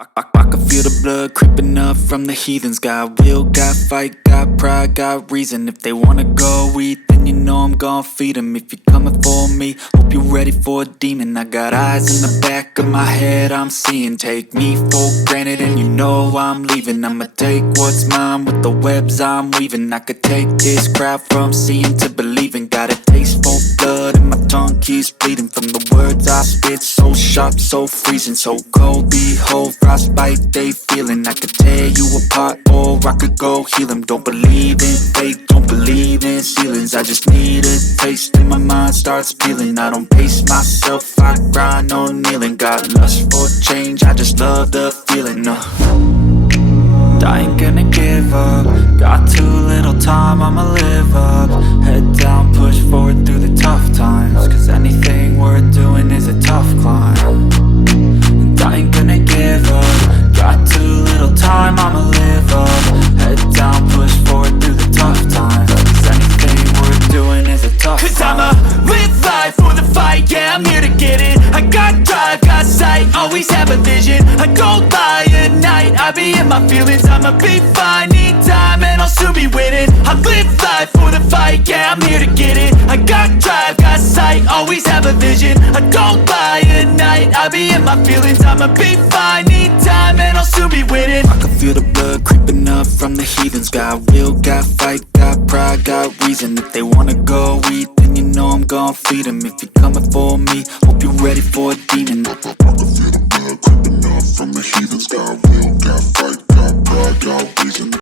I can feel the blood creeping up from the heathens. Got will, got fight, got pride, got reason. If they wanna go eat, then you know I'm gon' feed them. If you're coming for me, hope you're ready for a demon. I got eyes in the back of my head, I'm seeing. Take me for granted and you know I'm leaving. I'ma take what's mine with the webs I'm weaving. I could take this crowd from seeing to believing. Got a taste for blood and my tongue keeps bleeding from the words I spit. So sharp, so freezing, so cold. Behold, frostbite they feeling. I could tear you apart or I could go heal them. Don't believe in fate, don't believe in ceilings. I just need a taste and my mind starts peeling. I don't pace myself, I grind on kneeling. Got lust for change, I just love the feeling. I ain't gonna give up. Got too little time, I'ma live up. Head down, push forward through the tough times. Cause anything worth doing is a tough climb. And I ain't gonna give up. Got too little time, I'ma live up. Head down, push forward through the tough times. Cause anything worth doing is a tough climb. Cause I'ma live life for the fight, yeah, I'm here to get it. I got drive, got sight, always have a vision. I don't lie at night, I be in my feelings. I'ma be fine, need time, and I'll soon be winning. I live life for the fight, yeah, I'm here to get it. I got drive, got sight, always have a vision. I don't lie at night, I be in my feelings. I'ma be fine, need time, and I'll soon be winning. I can feel the blood creeping up from the heathens. Got will, got fight, got pride, got reason. If they wanna go eat, then you know I'm gon' feed them. If you're coming for me, hope you're ready for a demon. I can feel the blood creeping up from